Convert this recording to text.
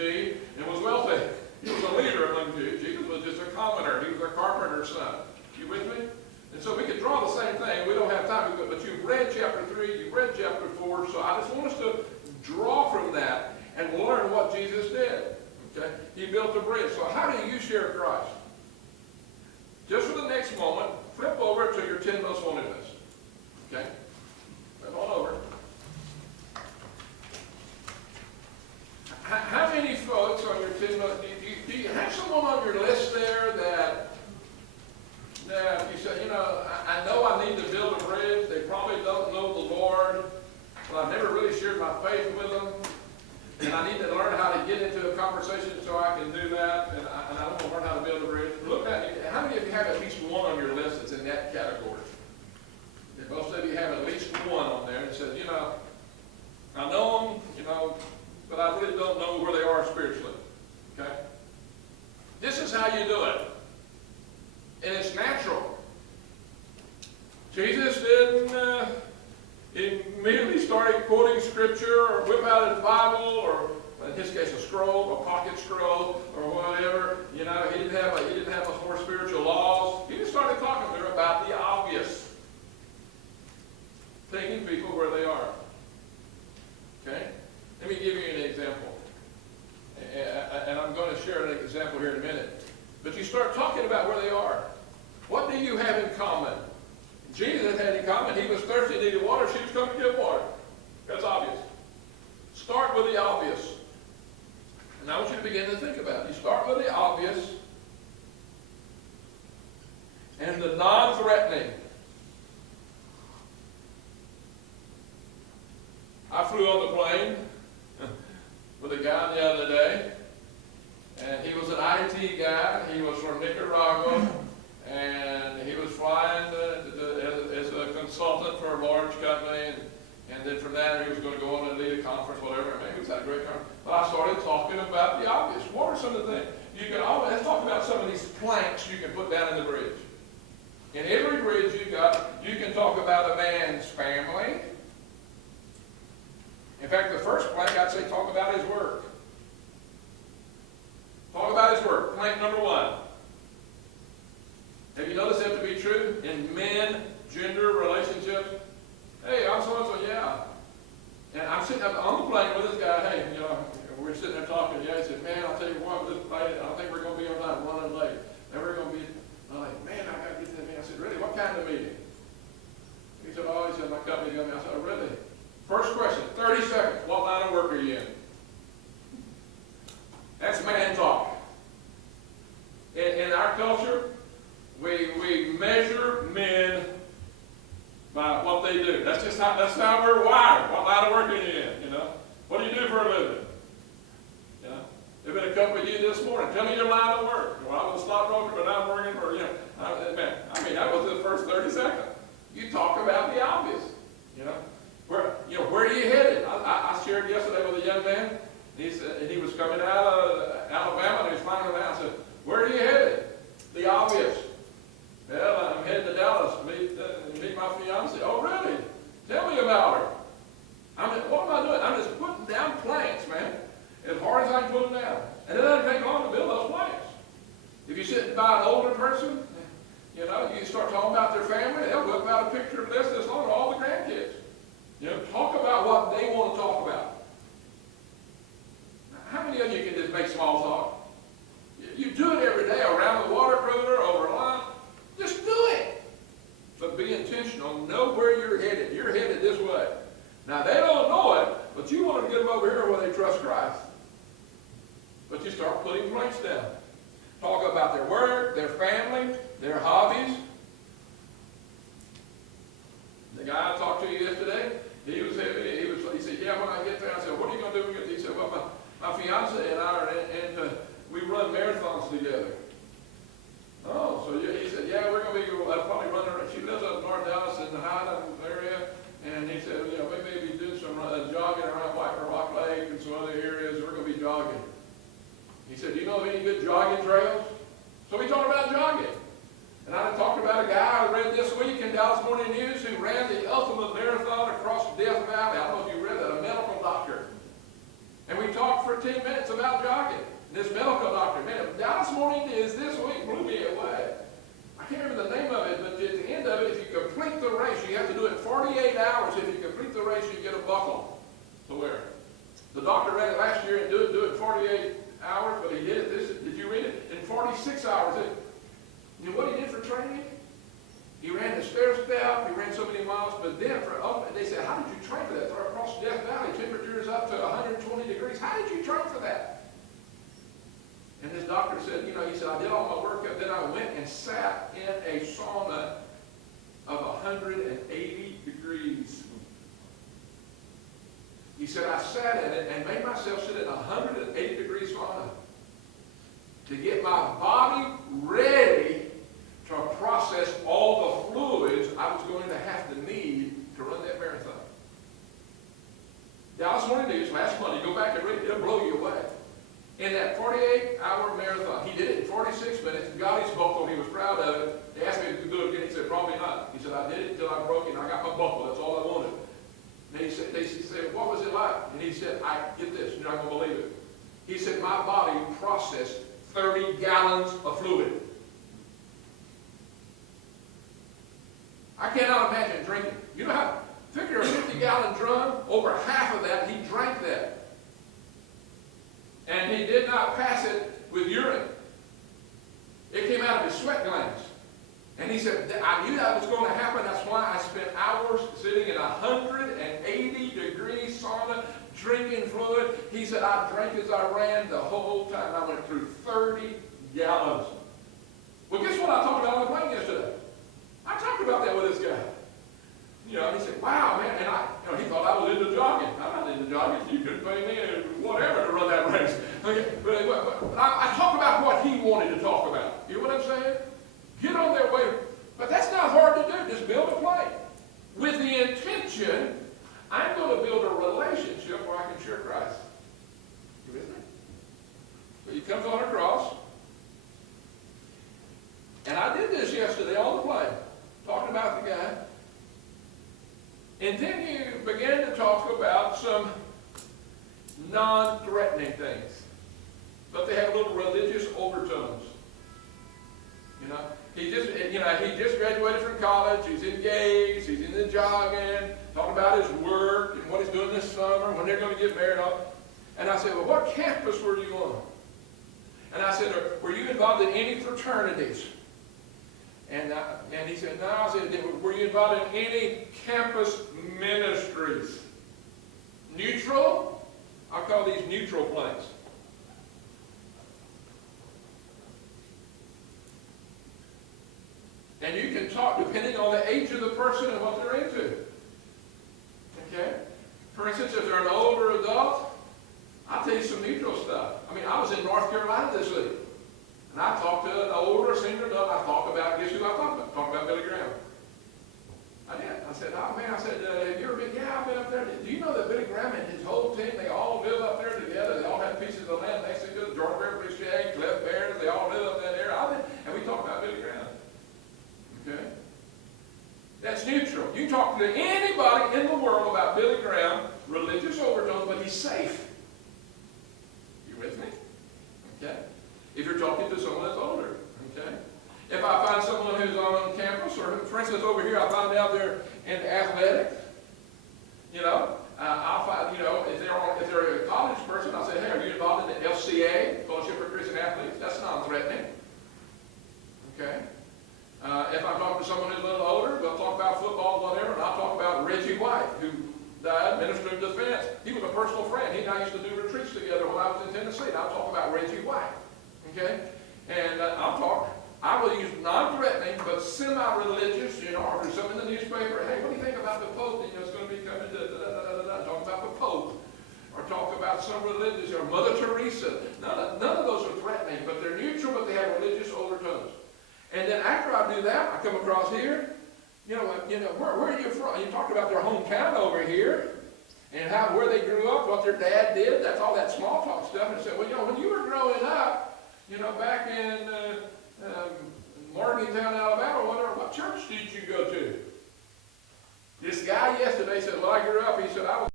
PhD, and was wealthy. He was a leader among Jews. Jesus was just a commoner. He was a carpenter's son. You with me? And so we could draw the same thing. We don't have time to do it, but you've read chapter 3, you've read chapter 4, so I just want us to draw from that and learn what Jesus did. Okay? He built a bridge. So how do you share Christ? Just for the next moment, flip over to your 10 most wanted list. Okay? Flip on over. How many folks on your 10 most, do you have someone on your list there that you say, I know I need to build a bridge. They probably don't know the Lord, but I've never really shared my faith with them. And I need to learn how to get into a conversation so I can do that. And I want to learn how to build a bridge. Look at it. How many of you have at least one on your list that's in that category? And most of you have at least one on there that says, I know them, but I really don't know where they are spiritually. Okay? This is how you do it. And it's natural. Jesus didn't immediately started quoting scripture or whip out his Bible or, in his case, a scroll, a pocket scroll, or whatever. He didn't have a more spiritual laws. He just started talking to her about the obvious, taking people where they are. Okay? Let me give you an example, and I'm going to share an example here in a minute. But you start talking about where they are. What do you have in common? Jesus had in common. He was thirsty, needed water. She was coming to get water. That's obvious. Start with the obvious. And I want you to begin to think about it. You start with the obvious and the non-threatening. I flew on the plane with a guy the other day. And he was an IT guy. He was from Nicaragua, and he was flying as a consultant for a large company. And then from that, he was going to go on and lead a conference, whatever. Maybe he was at a great conference. But I started talking about the obvious. What are some of the things? Let's talk about some of these planks you can put down in the bridge. In every bridge you can talk about a man's family. In fact, the first plank, I'd say talk about his work. Talk about his work. Plank number 1. Have you noticed that to be true in men, gender, relationships? Hey, I'm so-and-so, yeah. And I'm sitting up on the plane with this guy. Hey, we're sitting there talking. Yeah, he said, man, I'll tell you what, this plane, I don't think we're going to be on time, running late. And we're going to be, I'm like, man, I got to get to that meeting. I said, really? What kind of meeting? He said, he said, my company got me. I said, oh, really? First question, 30 seconds. What line of work are you in? That's man talk. In our culture, we measure men by what they do. That's how we're wired. What line of work are you in? What do you do for a living? There's been a couple of you this morning. Tell me your line of work. Well, I was a stockbroker, but I'm working for that was the first 30 seconds. You talk about the obvious. Where are you headed? I shared yesterday with a young man. He was coming out of Alabama, and he was flying around. I said, where are you headed? The obvious. Well, I'm headed to Dallas to meet my fiance. Oh, really? Tell me about her. What am I doing? I'm just putting down planks, man, as hard as I can put them down. And it doesn't take long to build those planks. If you're sitting by an older person, you start talking about their family, they'll whip out a picture of this long of all the grandkids. Talk about what they want to talk about. How many of you can just make small talk? You do it every day around the water cooler, over lunch. Just do it. But be intentional. Know where you're headed. You're headed this way. Now, they don't know it, but you want to get them over here where they trust Christ. But you start putting planks down. Talk about their work, their family, their hobbies. The guy I talked to yesterday, he said, yeah, when I get there, I said, what are you going to do? He said, well, my fiance and I we run marathons together. Oh, so he said, yeah, we're going to be probably running around. She lives up in North Dallas in the Highland area. And he said, we may be doing some jogging around White Rock Lake and some other areas. We're going to be jogging. He said, do you know of any good jogging trails? So we talked about jogging. And I talked about a guy I read this week in Dallas Morning News who ran the ultimate marathon across Death Valley. I don't know if you read that, a medical doctor. And we talked for 10 minutes about jogging. The doctor read it last year and do it in 48 hours, but he did it. Did you read it? In 46 hours. You know what he did for training? He ran the stair step, he ran so many miles, but then they said, how did you train for that? Across Death Valley, temperatures up to 120 degrees. How did you train for that? And this doctor said, you know, he said, I did all my workout, then I went and sat in a sauna of 180 degrees. He said, I sat in it and made myself sit in a 180-degree sauna to get my body ready to process all the fluids I was going to have to need to run that marathon. Dallas Morning News last Monday, go back and read it, it'll blow you away. In that 48-hour marathon, he did it in 46 minutes, got his buckle, he was proud of it. They asked me to do it again, he said, probably not. He said, I did it until I broke it, and I got my buckle, that's all I wanted. And they said, what was it like? And he said, get this, you're not going to believe it. He said, my body processed 30 gallons of fluid. I cannot imagine drinking. You know how, figure a 50-gallon drum, over half of that, he drank that. And he did not pass it with urine. It came out of his sweat glands. And he said, I knew that was going to happen. That's why I spent hours sitting in a 180-degree sauna, drinking fluid. He said, I drank as I ran the whole time. I went through 30 gallons. Well, guess what I talked about on the plane yesterday? I talked about that with this guy. You know, and he said, wow, man. And he thought I was into jogging. I'm not into jogging. You could pay me whatever to run that race. Okay? But I talked about what he wanted to talk about. You know what I'm saying? Get on their way. But that's not hard to do. Just build a plane. With the intention, I'm going to build a relationship where I can share Christ. You with me? So he comes on a cross. And I did this yesterday on the plane, talking about the guy. And then you began to talk about some non-threatening things. But they have little religious overtones. You know, he just graduated from college, he's engaged, he's into jogging, talking about his work and what he's doing this summer, when they're going to get married. And I said, well, what campus were you on? And I said, were you involved in any fraternities? And he said, no. I said, were you involved in any campus ministries? Neutral? I'll call these neutral planes. And you can talk depending on the age of the person and what they're into. Okay? For instance, if they're an older adult, I'll tell you some neutral stuff. I mean, I was in North Carolina this week. And I talked to an older senior adult. I talked about, guess who I talked about? Talked about Billy Graham. I did. I said, oh man, have you ever been? Yeah, I've been up there. Do you know that Billy Graham and his whole team, they all live up there together. They all have pieces of land next to each other. Jordan Beverly Shea, Cliff Barron, they all live up that area. And we talked about Billy Graham. Okay? That's neutral. You talk to anybody in the world about Billy Graham, religious overtones, but he's safe. You with me? Okay? If you're talking to someone that's older, okay? If I find someone who's on campus, or for instance over here, I found out they're in athletics, you know, I'll find, you know, if they're a college person, I'll say, hey, are you involved in the FCA, Fellowship for Christian Athletes? That's non-threatening, okay? If I'm talking to someone who's a little older, they'll talk about football, whatever, and I'll talk about Reggie White, who died, Minister of Defense. He was a personal friend. He and I used to do retreats together when I was in Tennessee, and I'll talk about Reggie White. Okay? And I will use non-threatening, but semi-religious, you know, or there's something in the newspaper, hey, what do you think about the Pope? You know, it's going to be coming to talk about the Pope. Or talk about some religious, or Mother Teresa. None of those are threatening, but they're neutral, but they have religious overtones. And then after I do that, I come across here, you know, where are you from? You talked about their hometown over here, and where they grew up, what their dad did. That's all that small talk stuff. And I said, well, you know, when you were growing up, you know, back in Morgantown, Alabama, what church did you go to? This guy yesterday said, well, I grew up, he said, I was